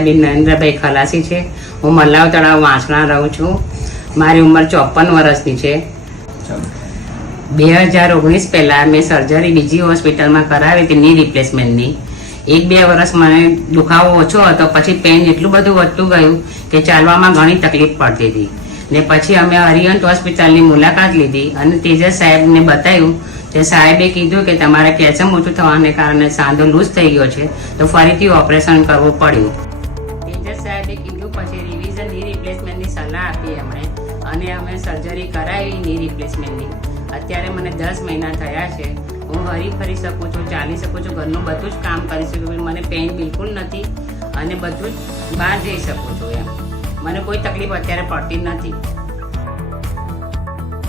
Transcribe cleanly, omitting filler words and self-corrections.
નરેન્દ્રભાઈ ખલાસી છે. હું મલ્લાવ તળાવ વાંસણા રહું છું. મારી ઉંમર 54 વર્ષની છે. 2019 પહેલાં મેં સર્જરી બીજી હોસ્પિટલમાં કરાવી હતી ની રિપ્લેસમેન્ટની. 1-2 વર્ષ મને દુખાવો ઓછો હતો, પછી પેઇન એટલું બધું વધતું ગયું કે ચાલવામાં ઘણી તકલીફ પડતી હતી. ને પછી અમે હરિહંત હોસ્પિટલની મુલાકાત લીધી અને તેજસ સાહેબને બતાવ્યું. તે સાહેબે કીધું કે તમારે કેલ્શિયમ ઓછું થવાને કારણે સાંધો લૂઝ થઈ ગયો છે, તો ફરીથી ઓપરેશન કરવું પડ્યું. તેજસ સાહેબે કીધું, પછી રિવિઝન ની રિપ્લેસમેન્ટની સલાહ આપી એમણે અને અમે સર્જરી કરાવી ની રિપ્લેસમેન્ટની. અત્યારે મને 10 મહિના થયા છે. હું હરી ફરી શકું છું, ચાલી શકું છું, ઘરનું બધું જ કામ કરી શકું છું. મને પેઇન બિલકુલ નથી અને બધું જ બહાર જઈ શકું છું. એમ મને કોઈ તકલીફ અત્યારે પડતી નથી.